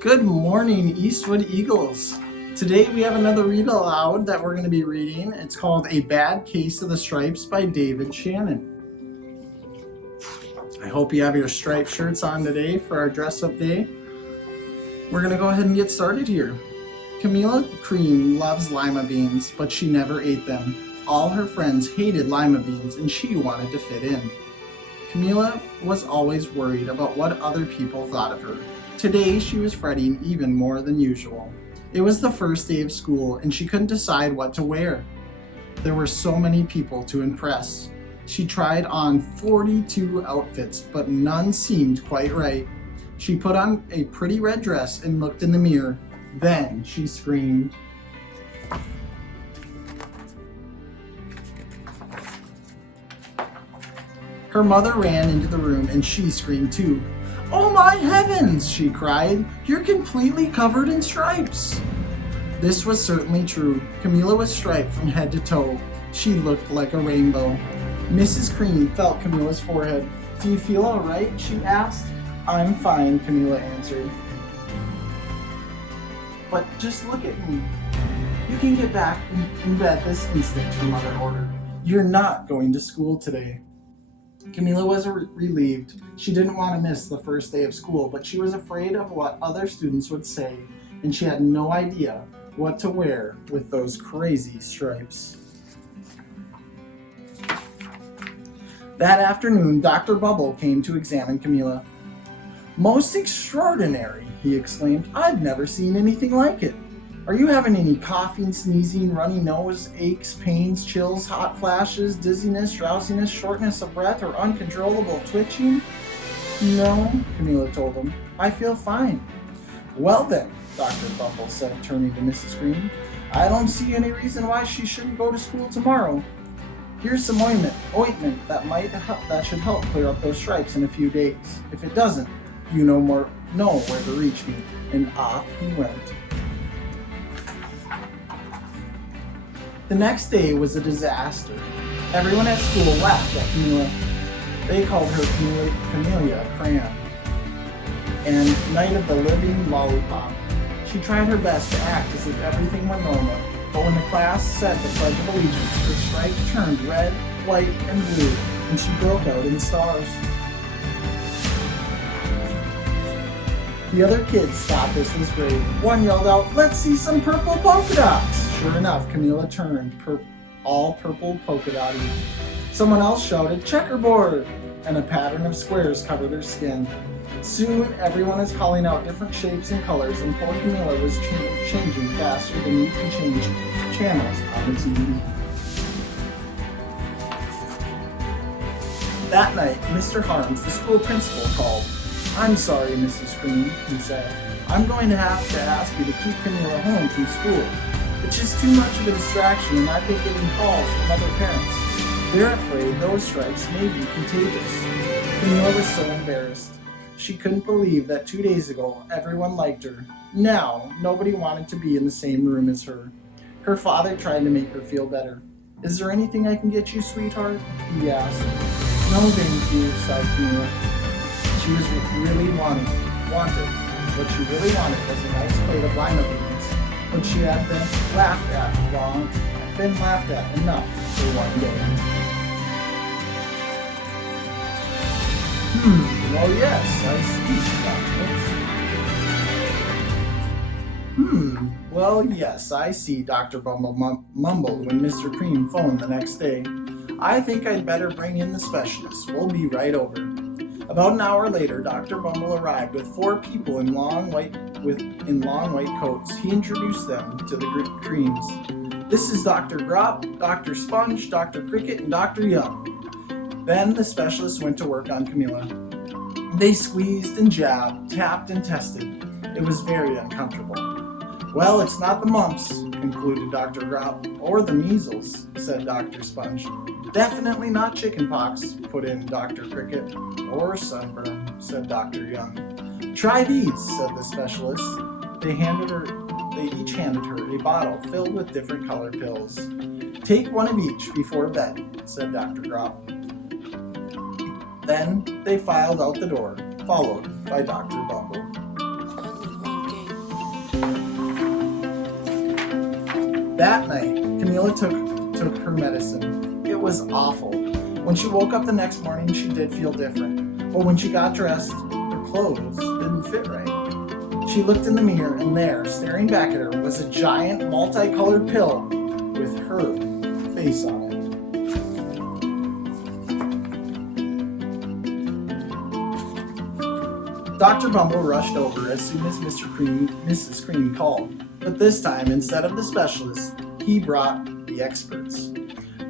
Good morning, Eastwood Eagles. Today we have another read aloud that we're going to be reading. It's called A Bad Case of the Stripes by David Shannon. I hope you have your striped shirts on today for our dress-up day. We're going to go ahead and get started here. Camila Cream loves lima beans, but she never ate them. All her friends hated lima beans and she wanted to fit in. Camila was always worried about what other people thought of her. Today she was fretting even more than usual. It was the first day of school and she couldn't decide what to wear. There were so many people to impress. She tried on 42 outfits, but none seemed quite right. She put on a pretty red dress and looked in the mirror. Then she screamed. Her mother ran into the room and she screamed too. "Oh my heavens!" she cried. "You're completely covered in stripes." This was certainly true. Camila was striped from head to toe. She looked like a rainbow. Mrs. Cream felt Camila's forehead. "Do you feel all right?" she asked. "I'm fine," Camila answered. "But just look at me." "You can get back in bed this instant," her mother ordered. "You're not going to school today." Camila was relieved. She didn't want to miss the first day of school, but she was afraid of what other students would say, and she had no idea what to wear with those crazy stripes. That afternoon, Dr. Bumble came to examine Camila. "Most extraordinary," he exclaimed. "I've never seen anything like it. Are you having any coughing, sneezing, runny nose, aches, pains, chills, hot flashes, dizziness, drowsiness, shortness of breath, or uncontrollable twitching?" "No," Camila told him. "I feel fine." "Well then," Dr. Bumble said, turning to Mrs. Green, "I don't see any reason why she shouldn't go to school tomorrow. Here's some ointment that should help clear up those stripes in a few days. If it doesn't, you know where to reach me." And off he went. The next day was a disaster. Everyone at school laughed at Camila. They called her Camellia Crayon and Night of the Living Lollipop. She tried her best to act as if everything were normal, but when the class said the Pledge of Allegiance, her stripes turned red, white, and blue, and she broke out in stars. The other kids thought this was great. One yelled out, "Let's see some purple polka dots!" Sure enough, Camila turned all purple polka dotty. Someone else shouted, "Checkerboard!" and a pattern of squares covered her skin. Soon, everyone was calling out different shapes and colors, and poor Camila was changing faster than you can change channels on the TV. That night, Mr. Harms, the school principal, called. "I'm sorry, Mrs. Cream," he said. "I'm going to have to ask you to keep Camila home from school. It's just too much of a distraction, and I've been getting calls from other parents. They're afraid those stripes may be contagious." Camila was so embarrassed. She couldn't believe that 2 days ago everyone liked her. Now, nobody wanted to be in the same room as her. Her father tried to make her feel better. "Is there anything I can get you, sweetheart?" he asked. "No, thank you," sighed Camila. She was really wanted. What she really wanted was a nice plate of lima beans, but she had been laughed at enough for one day. Well, yes, I see. Well, yes, I see, Dr. Bumble mumbled when Mr. Cream phoned the next day. "I think I'd better bring in the specialist. We'll be right over." About an hour later, Dr. Bumble arrived with 4 people in long white coats. He introduced them to the Creams. "This is Dr. Grop, Dr. Sponge, Dr. Cricket, and Dr. Young." Then the specialist went to work on Camila. They squeezed and jabbed, tapped and tested. It was very uncomfortable. "Well, it's not the mumps," concluded Dr. Grop, "or the measles," said Dr. Sponge. "Definitely not chickenpox," put in Dr. Cricket. "Or sunburn," said Dr. Young. "Try these," said the specialist. They each handed her a bottle filled with different colored pills. "Take one of each before bed," said Dr. Grop. Then they filed out the door, followed by Dr. Bumble. That night, Camila took her medicine. It was awful. When she woke up the next morning, she did feel different. But when she got dressed, her clothes didn't fit right. She looked in the mirror, and there, staring back at her, was a giant multicolored pill with her face on it. Dr. Bumble rushed over as soon as Mrs. Cream called. But this time, instead of the specialist, he brought the experts.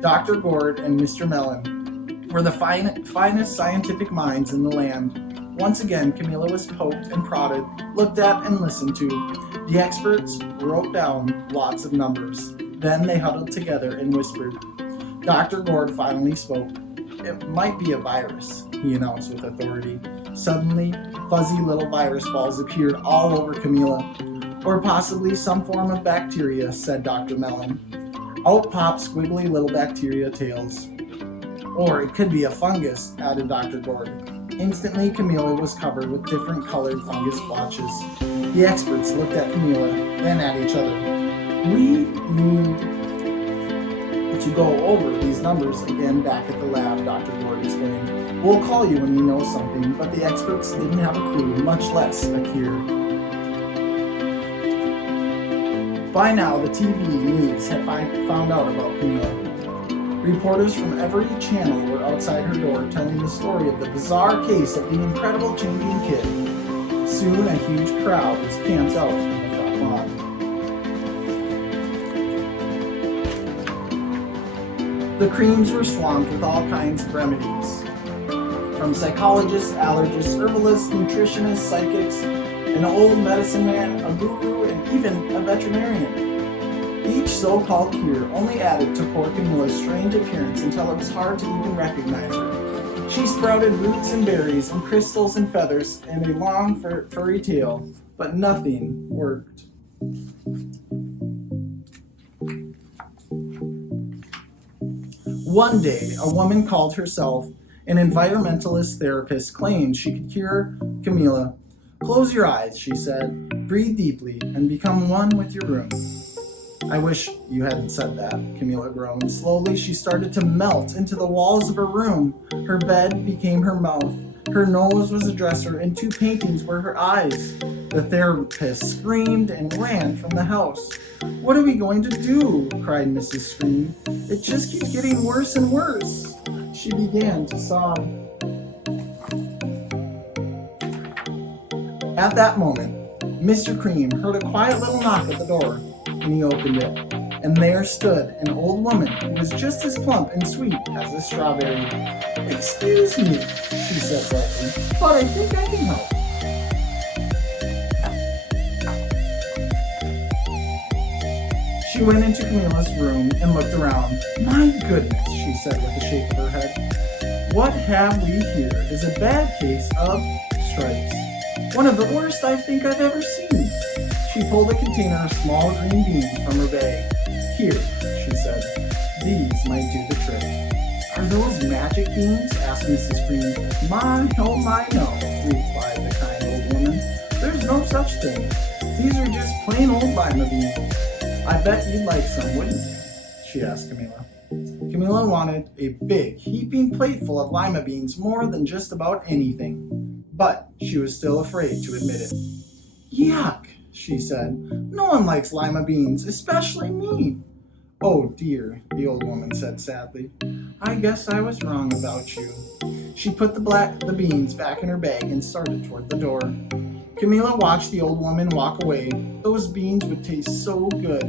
Dr. Gord and Mr. Mellon were the finest scientific minds in the land. Once again, Camila was poked and prodded, looked at and listened to. The experts wrote down lots of numbers. Then they huddled together and whispered. Dr. Gord finally spoke. "It might be a virus," he announced with authority. Suddenly, fuzzy little virus balls appeared all over Camila. "Or possibly some form of bacteria," said Dr. Mellon. Out popped squiggly little bacteria tails. "Or it could be a fungus," added Dr. Gord. Instantly, Camila was covered with different colored fungus blotches. The experts looked at Camila, then at each other. "We need to go over these numbers again back at the lab," Dr. Gord explained. "We'll call you when we know something," but the experts didn't have a clue, much less a cure. By now, the TV news had found out about Camila. Reporters from every channel were outside her door telling the story of the bizarre case of the incredible changing kid. Soon, a huge crowd was camped out in the front lawn. The Creams were swamped with all kinds of remedies. From psychologists, allergists, herbalists, nutritionists, psychics, an old medicine man, a guru, and even a veterinarian. Each so-called cure only added to poor Camila's strange appearance until it was hard to even recognize her. She sprouted roots and berries and crystals and feathers and a long furry tail, but nothing worked. One day, a woman called herself an environmentalist therapist claimed she could cure Camila. "Close your eyes," she said, "breathe deeply, and become one with your room." "I wish you hadn't said that," Camila groaned. Slowly, she started to melt into the walls of her room. Her bed became her mouth. Her nose was a dresser, and 2 paintings were her eyes. The therapist screamed and ran from the house. "What are we going to do?" cried Mrs. Scream. "It just keeps getting worse and worse." She began to sob. At that moment, Mr. Cream heard a quiet little knock at the door, and he opened it. And there stood an old woman who was just as plump and sweet as a strawberry. "Excuse me," she said brightly, "but I think I can help." She went into Camila's room and looked around. "My goodness," she said with a shake of her head. "What have we here is a bad case of stripes. One of the worst I think I've ever seen." She pulled a container of small green beans from her bag. "Here," she said. "These might do the trick." "Are those magic beans?" asked Mrs. Cream. "My, oh my, no," replied the kind old woman. "There's no such thing. These are just plain old lima beans. I bet you'd like some, wouldn't you?" she asked Camila. Camila wanted a big, heaping plate full of lima beans more than just about anything, but she was still afraid to admit it. "Yuck," she said. "No one likes lima beans, especially me." "Oh dear," the old woman said sadly. "I guess I was wrong about you." She put the beans back in her bag and started toward the door. Camila watched the old woman walk away. Those beans would taste so good,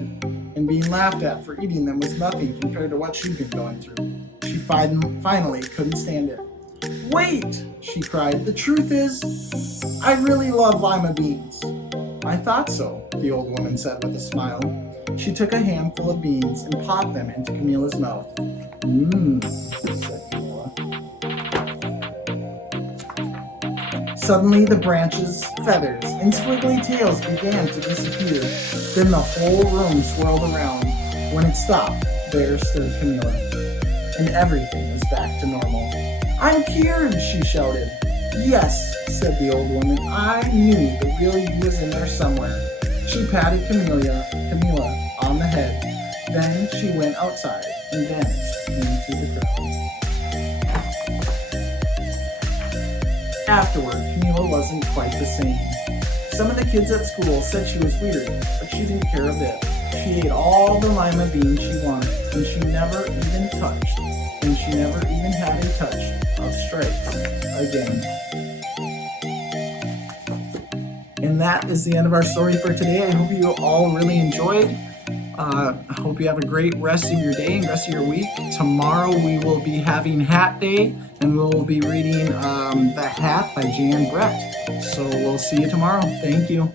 and being laughed at for eating them was nothing compared to what she'd been going through. She finally couldn't stand it. "Wait," she cried. "The truth is, I really love lima beans." "I thought so," the old woman said with a smile. She took a handful of beans and popped them into Camila's mouth. "Mmm," said Camila. Suddenly, the branches, feathers, and squiggly tails began to disappear. Then the whole room swirled around. When it stopped, there stood Camila, and everything was back to normal. "I'm cured!" she shouted. "Yes," said the old woman. "I knew the real you was in there somewhere." She patted Camila on the head. Then she went outside and vanished into the crowd. Afterward, Camila wasn't quite the same. Some of the kids at school said she was weird, but she didn't care a bit. She ate all the lima beans she wanted, and she never even had a touch of stripes again. And that is the end of our story for today. I hope you all really enjoyed. I hope you have a great rest of your day and rest of your week. Tomorrow we will be having Hat Day, and we'll be reading The Hat by Jan Brett. So we'll see you tomorrow. Thank you.